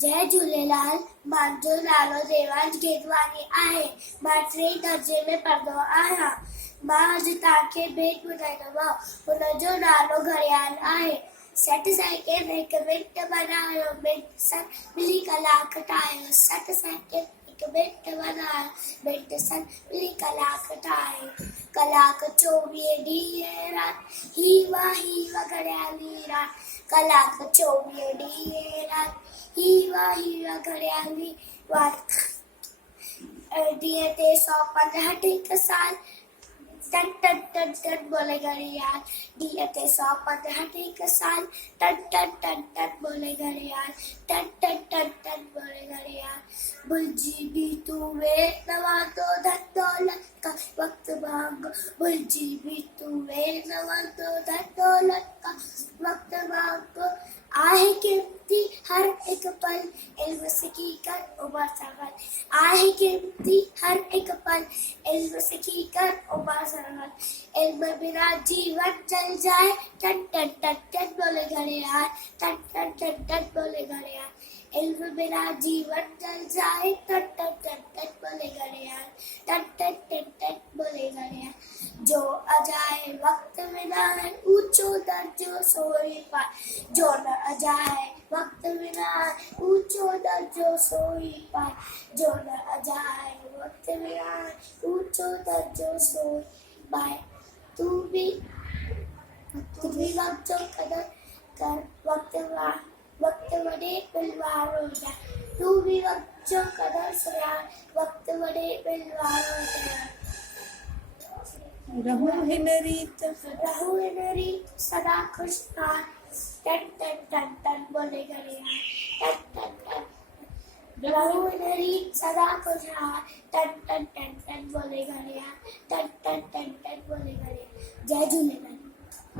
जय झूलेलाल। मुंहिंजो नालो देवांश गेदवानी आहे। मां 3 दर्जे में पढ़ंदो आहियां। मां अॼु तव्हांखे भेट ॿुधाईंदोमांव। हुनजो नालो घड़ियाल आहे। सठ सेकेंड हिकु मिंट बनायो, मिंट सन ॿिली कलाक ठाहियो। 60 सेकेंड हिकु मिंट बनायो, मिंट सन ॿिली कलाक ठाहियो। कलाक 24 ॾींहं राति हीवा घड़ियाली राति। कलाक 24 ॾींहं राति हीवा घड़ियाली राति। ॾींहं ते 165 हिकु साल। टन टन टन टन बोले घड़ियाल। ॾींहं ते 165 हिकु साल। टन टन टन टन बोले घड़ियाल। टन टन टन टन बोले घड़ियाल। भुलिजी भी तू वे नवां तो धन दौलत का वक्त मांगो। भुलिजी भी तू वे नवां तो धन दौलत का वक्त मांगो। आहे कीमती हर एक पल, इल्म सीखी कर उमर सफल। आहे कीमती हर एक पल, इल्म सीखी कर उमर सफल। इल्म बिना जीवन चल जाए। टन टन टन टन बोले घड़ियाल। टन टन टन टन बोले घड़ियाल। इल्म बिना जीवन चल जाए। टन टन टन टन बोले घड़ियाल। टन टन टन टन बोले घड़ियाल। जो अजाए वक्त बिना है ऊंचो दर्जो सोई पाए। जो न अजाए वक्त बिना है ऊंचो दर्जो सोई पाए। जो न अजाए वक्त बिना है ऊंचो दर्जो सोई पाए। तू भी वक्त जो कदर कर। वक्त वडे बिलवारो जा। तू भी वक्त जो कदर सुञाण। वक्त वडे बिलवारो जा। रहूं हिन रीत सदा खुशहाल। टन टन टन टन बोले घड़ियाल। टन टन टन रहूं हिन रीत सदा खुशहाल। टन टन टन टन बोले घड़ियाल। टन टन टन टन बोले घड़ियाल। जय झूलेलाल।